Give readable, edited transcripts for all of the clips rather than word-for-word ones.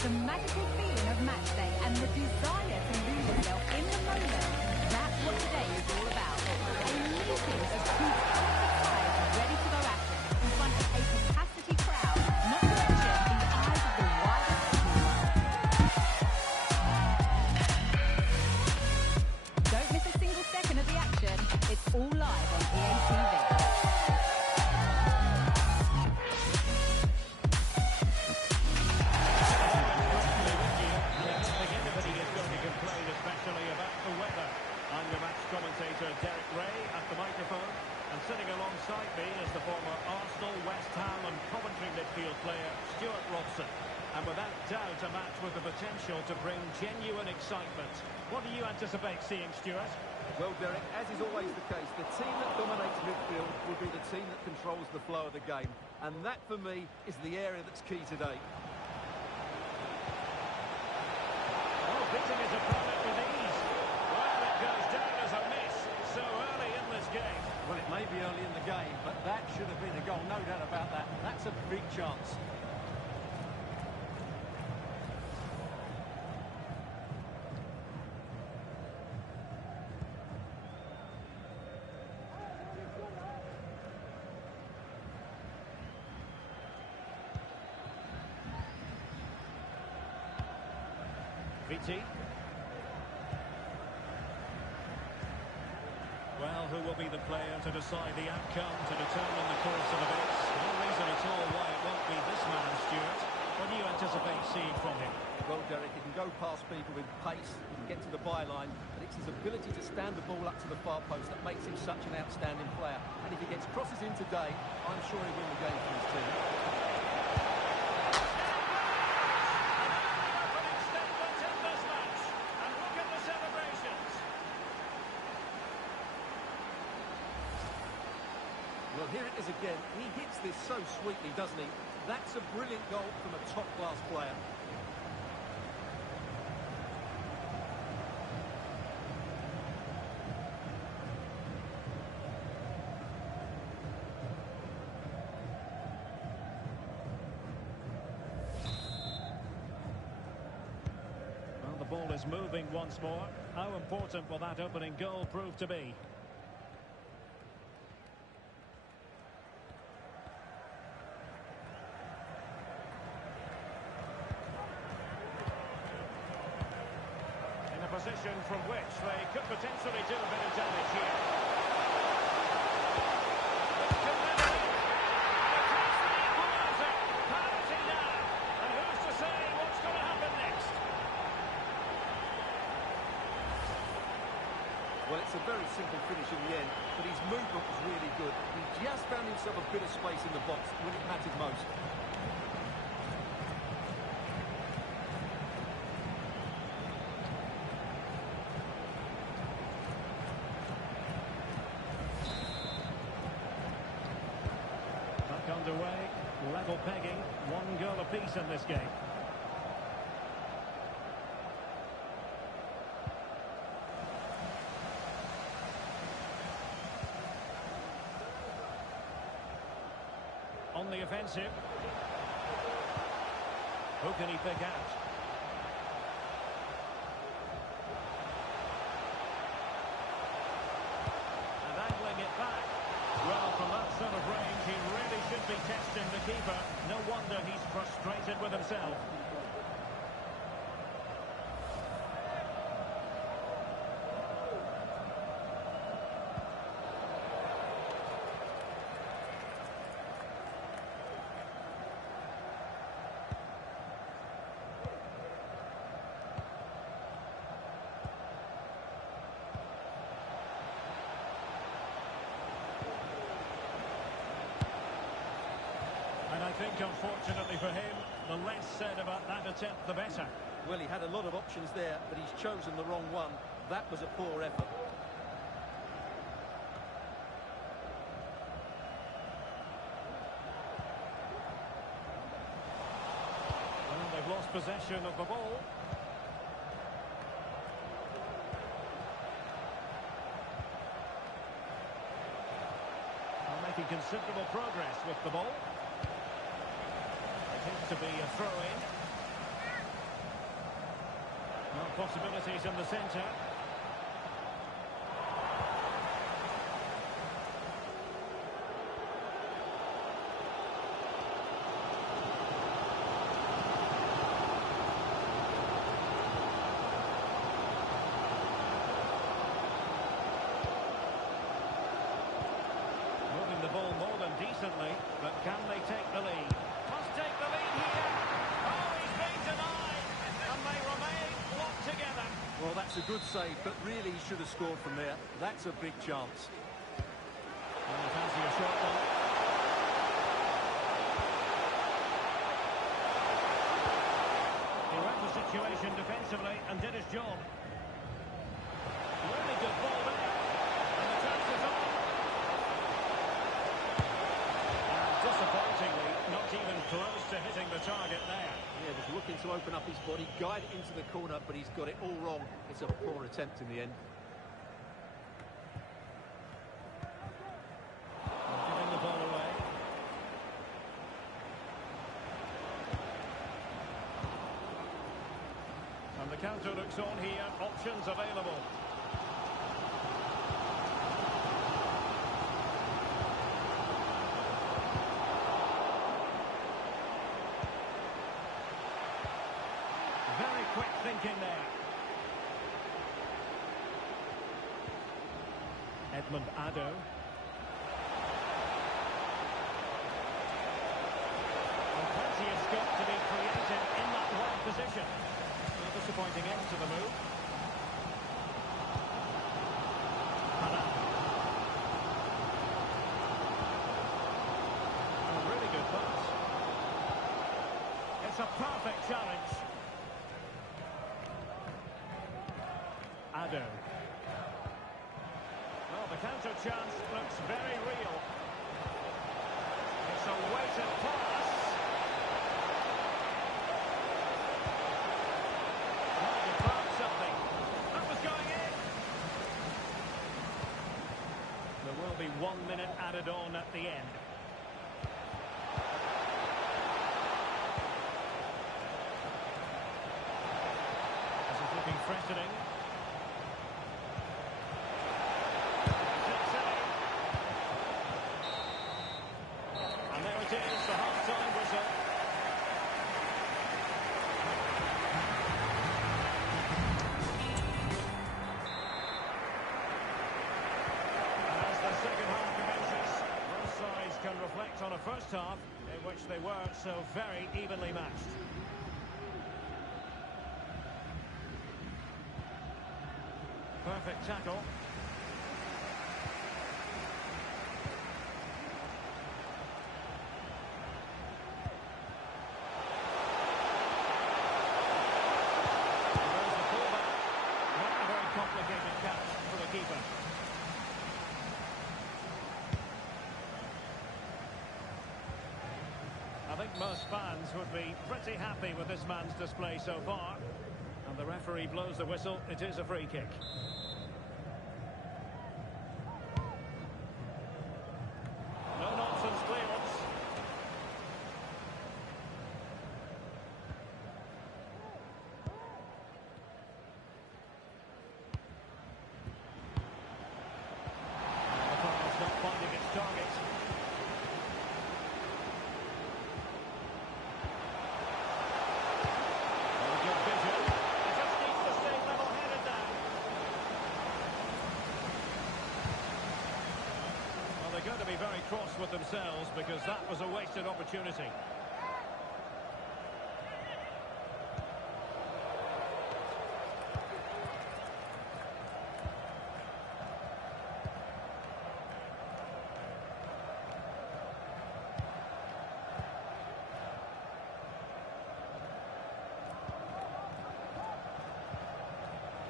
The magical feeling of match day and the desire to lose yourself in the moment. That's what today is all about. A meeting of two talented sides ready to go at it in front of a capacity crowd, not to mention the eyes of the wider football world. Don't miss a single second of the action. It's all live on EA TV. Commentator Derek Ray at the microphone, and sitting alongside me is the former Arsenal, West Ham and Coventry midfield player Stuart Robson. And without doubt a match with the potential to bring genuine excitement. What do you anticipate seeing, Stuart? Well, Derek, as is always the case, the team that dominates midfield will be the team that controls the flow of the game. And that, for me, is the area that's key today. Oh, beating his opponent with ease. Well, it goes down as a miss so early in this game. Well, it may be early in the game, but that should have been a goal, no doubt about that. That's a big chance. Viti. Well, who will be the player to decide the outcome, to determine the course of events? No reason at all why it won't be this man, Stuart. What do you anticipate seeing from him? Well, Derek, he can go past people with pace, he can get to the byline, but it's his ability to stand the ball up to the far post that makes him such an outstanding player. And if he gets crosses in today, I'm sure he'll win the game for his team. Well, here it is again. He hits this so sweetly, doesn't he? That's a brilliant goal from a top-class player. Well, the ball is moving once more. How important will that opening goal prove to be? Position from which they could potentially do a bit of damage here. Penalty now. And who's to say what's going to happen next? Well, it's a very simple finish in the end, but his movement was really good. He just found himself a bit of space in the box when it mattered most. Underway, level pegging, one goal apiece in this game. On the offensive. Who can he pick out? And angling it back. Well, from that sort of range, he really should be testing the keeper. No wonder he's frustrated with himself. And I think, unfortunately for him, the less said about that attempt, the better. Well, he had a lot of options there, but he's chosen the wrong one. That was a poor effort. Well, they've lost possession of the ball. They're making considerable progress with the ball. It is to be a throw-in. possibilities in the centre. Moving the ball more than decently, but can they take the lead? Must take the lead here. Oh, he's been denied, and they remain locked together. Well, that's a good save, but really he should have scored from there. That's a big chance. Well, fancy a short one. He read the situation defensively and did his job. Really good ball there, and the chance is on. And disappointingly, not even close to hitting the target there. Yeah, was looking to open up his body, guide it into the corner, but he's got it all wrong. It's a poor attempt in the end. Giving the ball away. And the counter looks on here. Options available. Very quick thinking there. Edmund Addo. And plenty of scope to be created in that wide position. A disappointing end to the move. Haddad. A really good pass. It's a perfect challenge. Addo. Well, the counter chance looks very real. It's a weighted pass. Trying to plant something. That was going in. There will be 1 minute added on at the end. This is looking threatening. And there it is, the half-time whistle. As the second half commences, both sides can reflect on a first half in which they were so very evenly matched. Perfect tackle. There's the fullback. Not a very complicated catch for the keeper. I think most fans would be pretty happy with this man's display so far. And the referee blows the whistle. It is a free kick. No-nonsense clearance. The ball's not finding its target. Very good vision. He just needs to stay level-headed now. Well, they're going to be very cross with themselves because that was a wasted opportunity.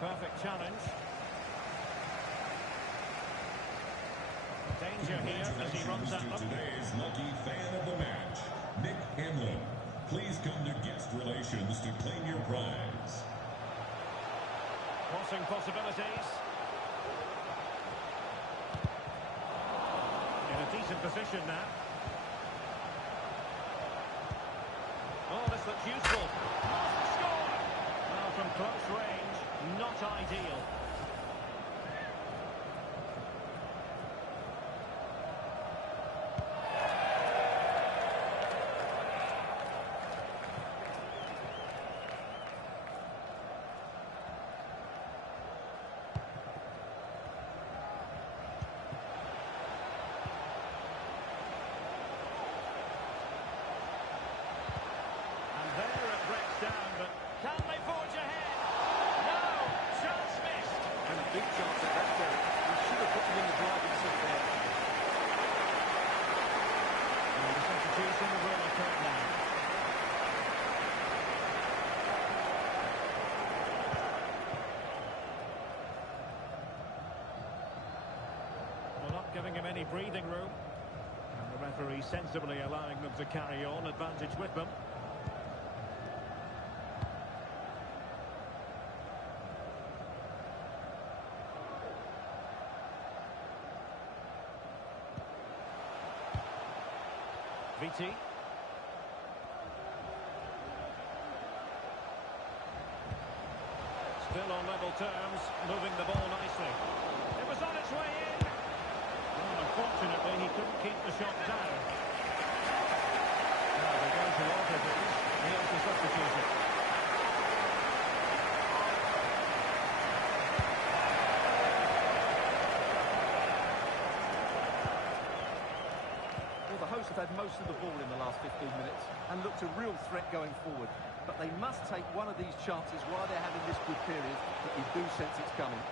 Perfect challenge. Danger here as he runs that up. Today's lucky fan of the match, Nick Hamlin. Please come to guest relations to claim your prize. Crossing possibilities. In a decent position now. Oh, this looks useful. Must score! Well, from close range, not ideal. Giving him any breathing room. And the referee sensibly allowing them to carry on, advantage with them. Viti. Still on level terms, moving the ball nicely. It was on its way in. Unfortunately, he couldn't keep the shot down. Now they're going to alter things. Here's the substitution. Well, the hosts have had most of the ball in the last 15 minutes and looked a real threat going forward. But they must take one of these chances while they're having this good period that you do sense it's coming.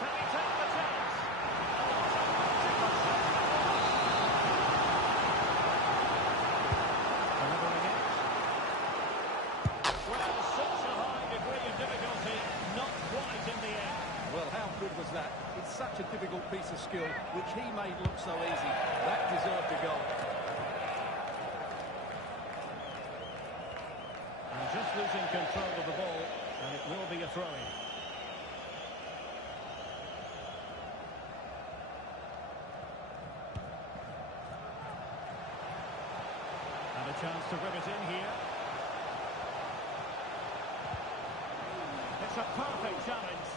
Can he take the chance? Was that? It's such a difficult piece of skill, which he made look so easy. That deserved a goal. And just losing control of the ball, and it will be a throw-in. And a chance to rip it in here. It's a perfect challenge.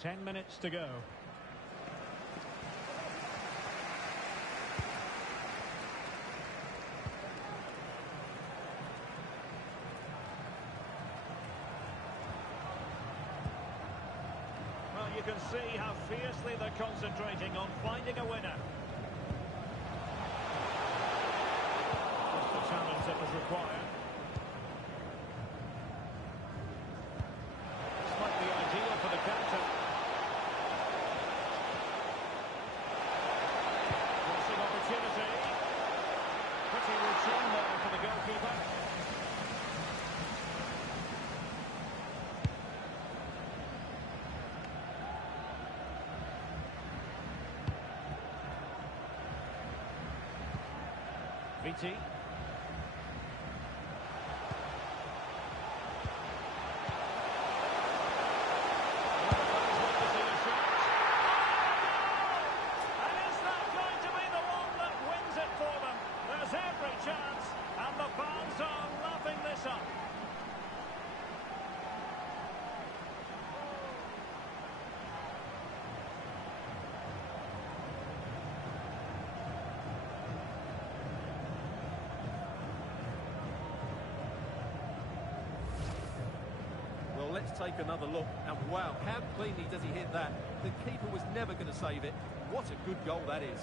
Ten minutes to go. Well, you can see how fiercely they're concentrating on finding a winner. Just the challenge that was required. This might be ideal for the counter. Opportunity. Pretty routine there for the goalkeeper. Viti. Let's take another look. And wow, how cleanly does he hit that? The keeper was never going to save it. What a good goal that is.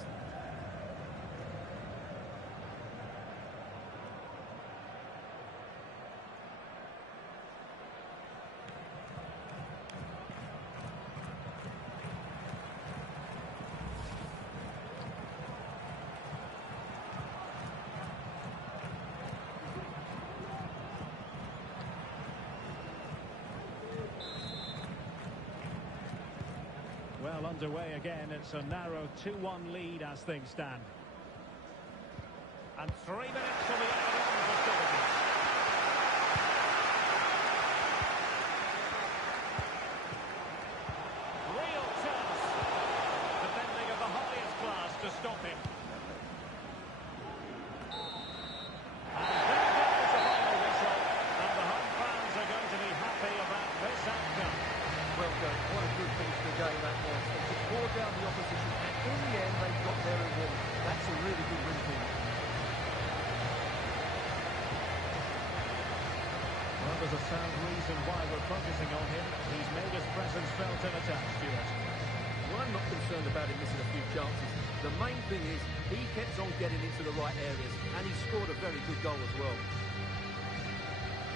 Well, underway again. It's a narrow 2-1 lead as things stand. And 3 minutes to the end of the stoppage. Real chance. a sound reason why we're focusing on him. He's made his presence felt in attack, Stuart. Well, I'm not concerned about him missing a few chances. The main thing is he kept on getting into the right areas, and he scored a very good goal as well.